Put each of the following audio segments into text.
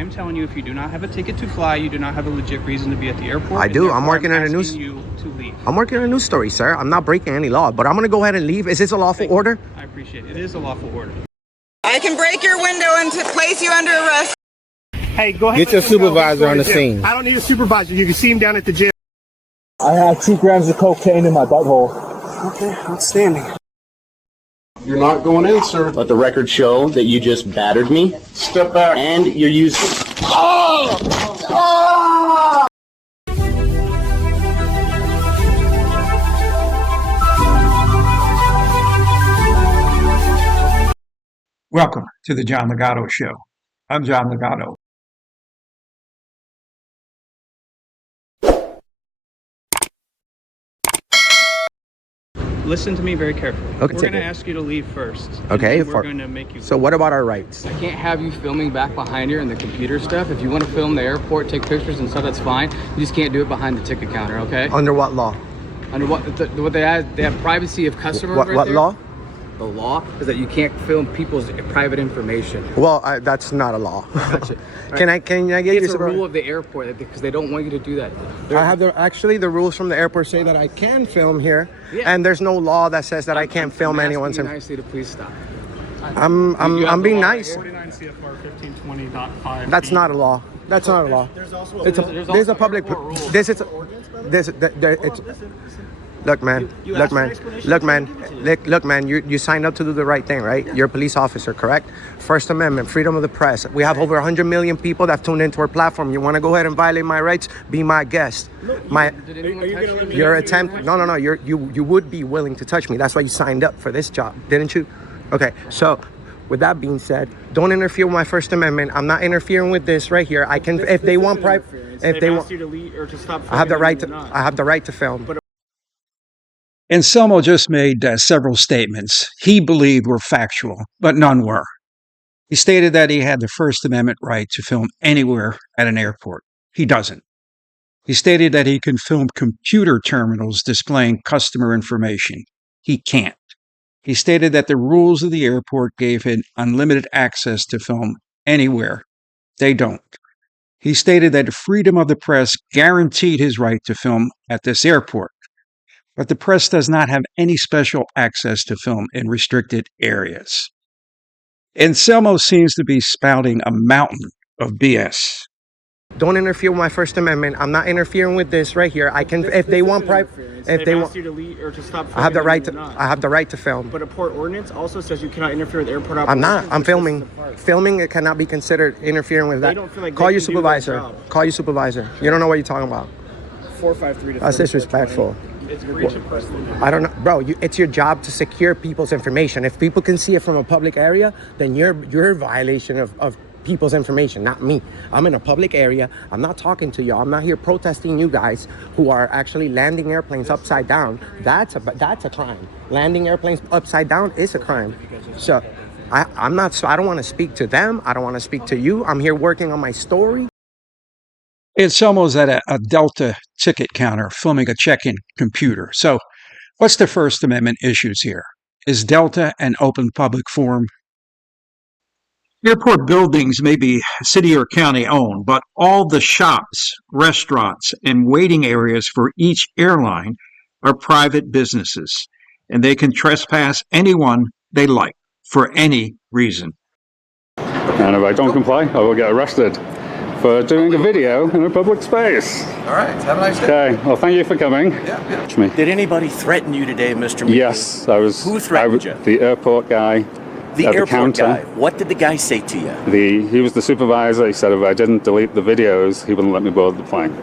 I'm telling you, if you do not have a ticket to fly, you do not have a legit reason to be at the airport. I do. I'm working on a news. I'm working on a news story, sir. I'm not breaking any law, but I'm going to go ahead and leave. Is this a lawful order? I appreciate it. It is a lawful order. I can break your window and place you under arrest. Hey, go ahead. Get your supervisor on the scene. I don't need a supervisor. You can see him down at the jail. I have 2 grams of cocaine in my butthole. Okay, outstanding. You're not going in, sir. Let the record show that you just battered me. Step back. And you're using... Oh! Oh! Welcome to the John Legato Show. I'm John Legato. Listen to me very carefully. Okay, we're going to ask you to leave first. Okay. We're going to make you. So what about our rights? I can't have you filming back behind here and the computer stuff. If you want to film the airport, take pictures and stuff, that's fine. You just can't do it behind the ticket counter, okay? Under what law? Under what they have privacy of customers. What law? The law is that you can't film people's private information. Well, that's not a law. Gotcha. Can I get you? It's a rule of the airport because they don't want you to do that. I have the rules from the airport say that I can film here, and there's no law that says that I can't film anyone's. Nicely to please stop. I'm being nice. 49 CFR 1520.5. That's not a law. That's not a law. There's a public. Look, man. You signed up to do the right thing, right? You're a police officer, correct? First Amendment, freedom of the press. We have over 100 million people that have tuned into our platform. You want to go ahead and violate my rights? Be my guest. Your attempt. No. You would be willing to touch me. That's why you signed up for this job, didn't you? Okay. So, with that being said, don't interfere with my First Amendment. I'm not interfering with this right here. I can, if they want private, if they want, you to leave or to stop. I have the right to. I have the right to film. Anselmo just made several statements he believed were factual, but none were. He stated that he had the First Amendment right to film anywhere at an airport. He doesn't. He stated that he can film computer terminals displaying customer information. He can't. He stated that the rules of the airport gave him unlimited access to film anywhere. They don't. He stated that the freedom of the press guaranteed his right to film at this airport. But the press does not have any special access to film in restricted areas. Anselmo seems to be spouting a mountain of BS. Don't interfere with my First Amendment. I'm not interfering with this right here. I can, if they want private, if they want you to leave or to stop. I have the right to. I have the right to film. But a port ordinance also says you cannot interfere with airport operations. I'm not. I'm filming. Filming it cannot be considered interfering with that. They don't feel like Call your supervisor. Call your supervisor. You don't know what you're talking about. 453 to. That's disrespectful. It's breach of personal. I don't know, bro. It's your job to secure people's information. If people can see it from a public area, then you're a violation of people's information, not me. I'm in a public area. I'm not talking to y'all. I'm not here protesting you guys who are actually landing airplanes upside down. That's a crime. Landing airplanes upside down is a crime. So I'm not. So I don't want to speak to them. I don't want to speak to you. I'm here working on my story. Anselmo's at a Delta ticket counter filming a check-in computer. So what's the First Amendment issues here? Is Delta an open public forum? Airport buildings may be city or county owned, but all the shops, restaurants, and waiting areas for each airline are private businesses, and they can trespass anyone they like for any reason. And if I don't comply, I will get arrested for doing a video in a public space. All right, have a nice day. Okay, well, thank you for coming. Yeah. Did anybody threaten you today, Mr. McGee? Yes, I was. Who threatened you? The airport guy. The at airport the counter. guy. What did the guy say to you? He was the supervisor. He said if I didn't delete the videos, he wouldn't let me board the plane.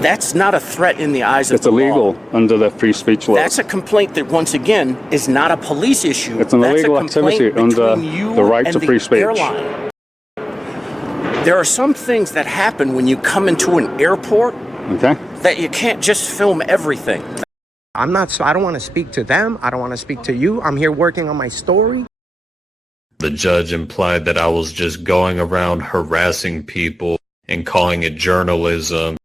That's not a threat in the eyes of the law. It's illegal under the free speech law. That's a complaint that, once again, is not a police issue. It's an illegal activity under the right to free speech. Airline. There are some things that happen when you come into an airport that you can't just film everything. I'm not. So I don't want to speak to them. I don't want to speak to you. I'm here working on my story. The judge implied that I was just going around harassing people and calling it journalism.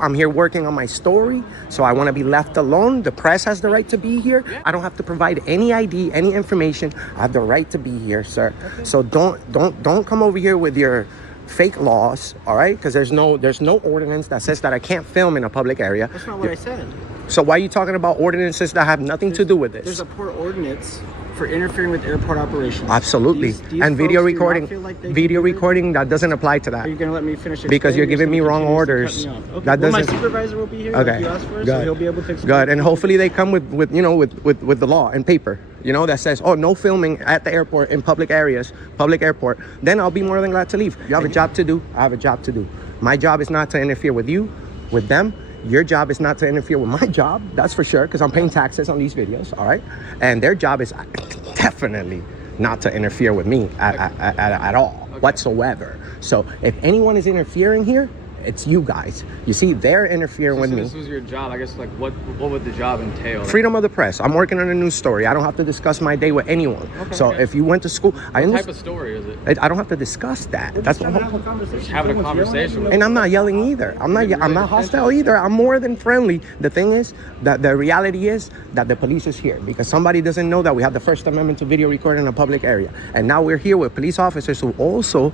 I'm here working on my story, so I want to be left alone. The press has the right to be here. I don't have to provide any ID, any information. I have the right to be here, sir. So don't come over here with your fake laws, all right? Because there's no ordinance that says that I can't film in a public area. That's not what I said. So why are you talking about ordinances that have nothing to do with this? There's a port ordinance for interfering with airport operations. Absolutely. These and video folks do not recording, feel like they video can do it? recording, that doesn't apply to that. Are you going to let me finish explaining? Because you're giving me wrong orders. Okay. That Well, my doesn't. supervisor will be here. Okay. Like you asked for, Good. so he'll be able to explain. Good. And hopefully they come with the law and paper, that says, oh, no filming at the airport in public areas, public airport. Then I'll be more than glad to leave. You have a job to do. I have a job to do. My job is not to interfere with you, with them. Your job is not to interfere with my job. That's for sure, because I'm paying taxes on these videos. All right. And their job is definitely not to interfere with me at all whatsoever. So if anyone is interfering here, it's you guys. You see, they're interfering with me. This was your job. I guess, like, what would the job entail? Freedom of the press. I'm working on a news story. I don't have to discuss my day with anyone. So if you went to school, what type of story is it? I don't have to discuss that. That's what Just having a conversation. And I'm not yelling either. I'm not hostile either. I'm more than friendly. The thing is that the reality is that the police is here because somebody doesn't know that we have the First Amendment to video recording in a public area. And now we're here with police officers who also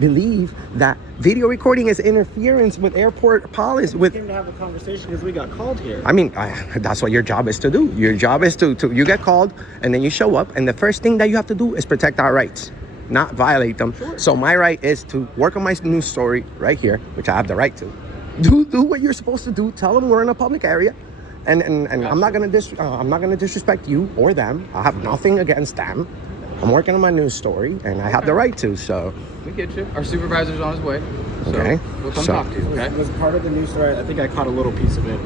believe that video recording is interference with airport policy. We came to have a conversation because we got called here. I mean, that's what your job is to do. Your job is to you get called and then you show up, and the first thing that you have to do is protect our rights, not violate them. Sure. So my right is to work on my news story right here, which I have the right to. Do what you're supposed to do. Tell them we're in a public area, and I'm not gonna disrespect you or them. I have nothing against them. I'm working on my news story, and I have the right to, so. We get you. Our supervisor's on his way. So Okay. we'll come talk to you, okay? Was part of the news story, I think I caught a little piece of it,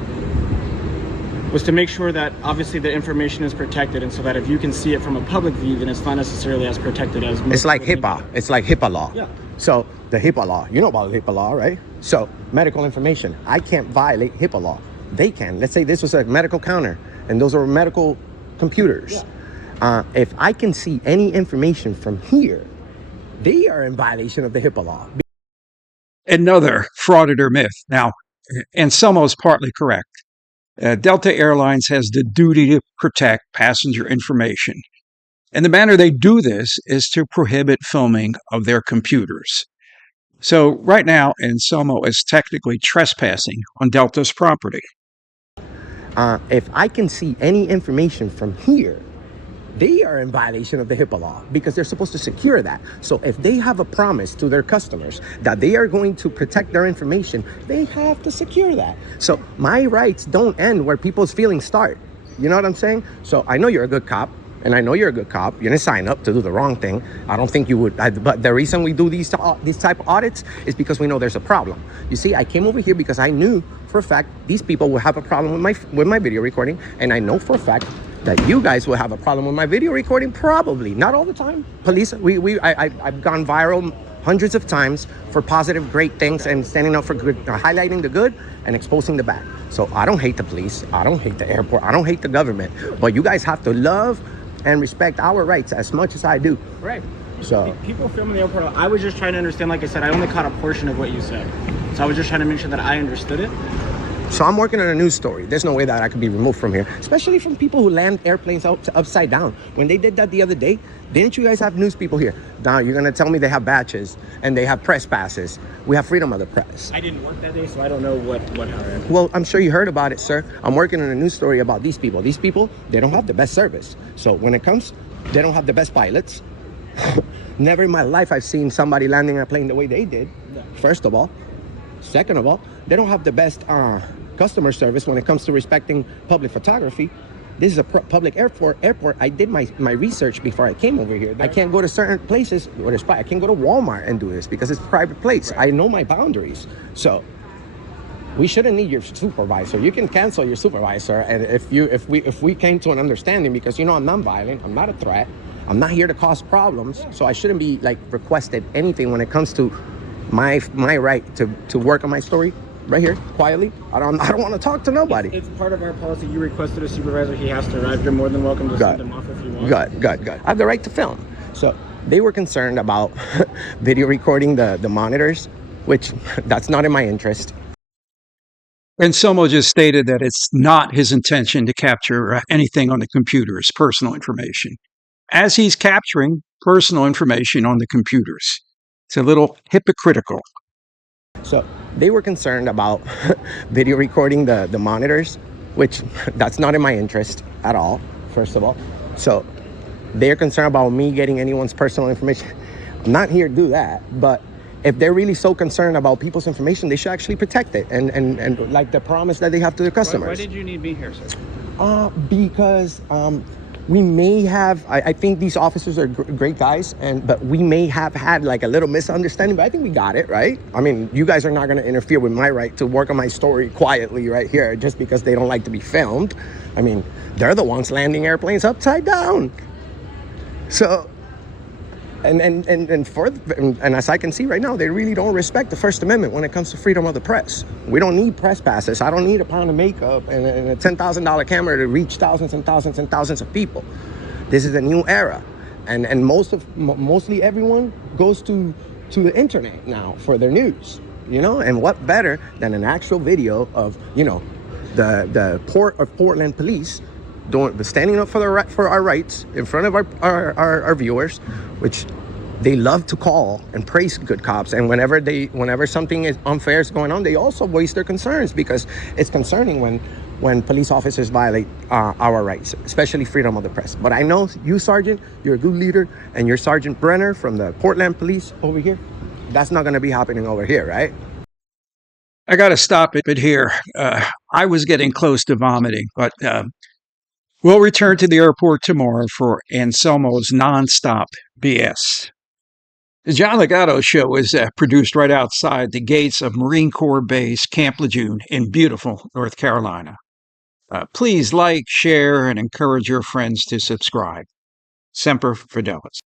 was to make sure that obviously the information is protected, and so that if you can see it from a public view, then it's not necessarily as protected as most It's like people HIPAA. It's like HIPAA law. Yeah. So the HIPAA law, you know about HIPAA law, right? So medical information, I can't violate HIPAA law. They can. Let's say this was a medical counter, and those are medical computers. Yeah. If I can see any information from here, they are in violation of the HIPAA law. Another frauditor myth. Now, Anselmo is partly correct. Delta Airlines has the duty to protect passenger information. And the manner they do this is to prohibit filming of their computers. So right now, Anselmo is technically trespassing on Delta's property. If I can see any information from here, they are in violation of the HIPAA law because they're supposed to secure that. So if they have a promise to their customers that they are going to protect their information, they have to secure that. So my rights don't end where people's feelings start. You know what I'm saying? So I know you're a good cop, and I know you're a good cop. You didn't sign up to do the wrong thing. I don't think you would. But the reason we do these type of audits is because we know there's a problem. You see, I came over here because I knew for a fact these people will have a problem with my video recording, and I know for a fact that you guys will have a problem with my video recording, probably. Not all the time. Police, I've gone viral hundreds of times for positive, great things and standing up for good, highlighting the good and exposing the bad. So I don't hate the police. I don't hate the airport. I don't hate the government. But you guys have to love and respect our rights as much as I do. Right. So people filming the airport, I was just trying to understand, like I said, I only caught a portion of what you said. So I was just trying to make sure that I understood it. So I'm working on a news story. There's no way that I could be removed from here, especially from people who land airplanes upside down. When they did that the other day, didn't you guys have news people here? Now you're going to tell me they have badges and they have press passes. We have freedom of the press. I didn't work that day, so I don't know what happened. Well, I'm sure you heard about it, sir. I'm working on a news story about these people. These people, they don't have the best service. So when it comes, they don't have the best pilots. Never in my life I've seen somebody landing a plane the way they did, first of all. Second of all, they don't have the best customer service when it comes to respecting public photography. This is a public airport. I did my research before I came over here. I can't go to certain places where there's I can't go to Walmart and do this because it's a private place. I know my boundaries. So we shouldn't need your supervisor. You can cancel your supervisor, and if we came to an understanding, because I'm nonviolent, I'm not a threat, I'm not here to cause problems, so I shouldn't be requested anything when it comes to my right to work on my story right here quietly. I don't want to talk to nobody. It's part of our policy. You requested a supervisor. He has to arrive. You're more than welcome to send him off if you want. Good. I have the right to film. So they were concerned about video recording the monitors, which that's not in my interest. Anselmo just stated that it's not his intention to capture anything on the computers, personal information, as he's capturing personal information on the computers. It's a little hypocritical. So they were concerned about video recording the monitors, which that's not in my interest at all, first of all. So they're concerned about me getting anyone's personal information. I'm not here to do that, but if they're really so concerned about people's information, they should actually protect it and like the promise that they have to their customers. Why did you need me here, sir? Because we may have, I think these officers are great guys, but we may have had like a little misunderstanding, but I think we got it, right? I mean, you guys are not going to interfere with my right to work on my story quietly right here just because they don't like to be filmed. I mean, they're the ones landing airplanes upside down. So, and as I can see right now, they really don't respect the First Amendment when it comes to freedom of the press. We don't need press passes. I don't need a pound of makeup and a $10,000 camera to reach thousands and thousands and thousands of people. This is a new era, and mostly everyone goes to the internet now for their news, you know. And what better than an actual video of, you know, the Port of Portland police standing up for our rights in front of our viewers, which they love to call and praise good cops. And whenever something unfair is going on, they also voice their concerns, because it's concerning when police officers violate our rights, especially freedom of the press. But I know you, Sergeant, you're a good leader, and you're Sergeant Brenner from the Portland Police over here. That's not going to be happening over here, right? I got to stop it here. I was getting close to vomiting, but we'll return to the airport tomorrow for Anselmo's nonstop BS. The John Legato Show is produced right outside the gates of Marine Corps Base, Camp Lejeune in beautiful North Carolina. Please like, share, and encourage your friends to subscribe. Semper Fidelis.